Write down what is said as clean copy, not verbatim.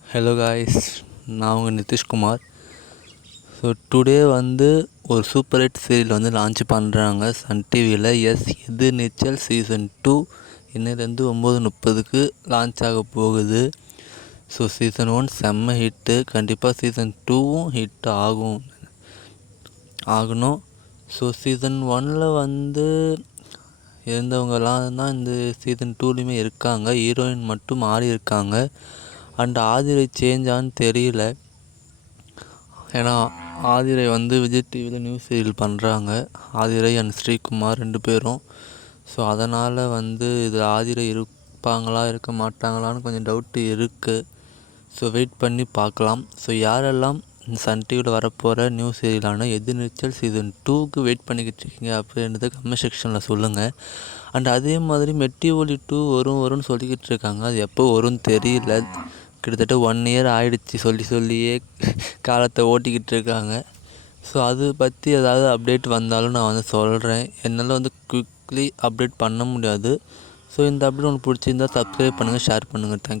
Hello guys, நான் உங்கள் Nitish Kumar. So today ஒரு சூப்பர் ஹிட் சீரியல் லான்ச் பண்ணுறாங்க சன் டிவியில். எதிர்நீச்சல் சீசன் 2 இன்னிலேருந்து 9:30க்கு லான்ச் ஆக போகுது. ஸோ சீசன் 1 செம்ம ஹிட்டு, கண்டிப்பாக சீசன் 2வும் ஹிட் ஆகணும். ஸோ சீசன் 1ல் இருந்தவங்கலாம் தான் இந்த சீசன் 2லேயுமே இருக்காங்க. ஹீரோயின் மட்டும் மாறி இருக்காங்க. அண்ட் ஆதிரை சேஞ்ச் ஆன்னு தெரியல, ஏன்னா ஆதிரை விஜய் டிவியில் நியூஸ் சீரியல் பண்ணுறாங்க. ஆதிரை அண்ட் ஸ்ரீகுமார் 2 பேரும். ஸோ அதனால் இது ஆதிரை இருப்பாங்களா இருக்க மாட்டாங்களான்னு கொஞ்சம் டவுட்டு இருக்குது. ஸோ வெயிட் பண்ணி பார்க்கலாம். ஸோ யாரெல்லாம் சன் டிவியில் வரப்போகிற நியூஸ் சீரியலான எதிர்நீச்சல் சீசன் 2க்கு வெயிட் பண்ணிக்கிட்டு இருக்கீங்க அப்படின்றத கமெண்ட் செக்ஷனில் சொல்லுங்கள். அண்ட் அதே மாதிரி மெட்டி ஒலி 2 வரும்னு சொல்லிக்கிட்டு இருக்காங்க. அது எப்போ வரும்னு தெரியல. கிட்டத்தட்ட 1 இயர் ஆகிடுச்சி சொல்லியே காலத்தை ஓட்டிக்கிட்டு இருக்காங்க. ஸோ அது பற்றி ஏதாவது அப்டேட் வந்தாலும் நான் சொல்கிறேன். என்னால் குவிக்லி அப்டேட் பண்ண முடியாது. ஸோ இந்த அப்டேட் உங்களுக்கு பிடிச்சிருந்தால் சப்ஸ்கிரைப் பண்ணுங்கள், ஷேர் பண்ணுங்கள். தேங்க்யூ.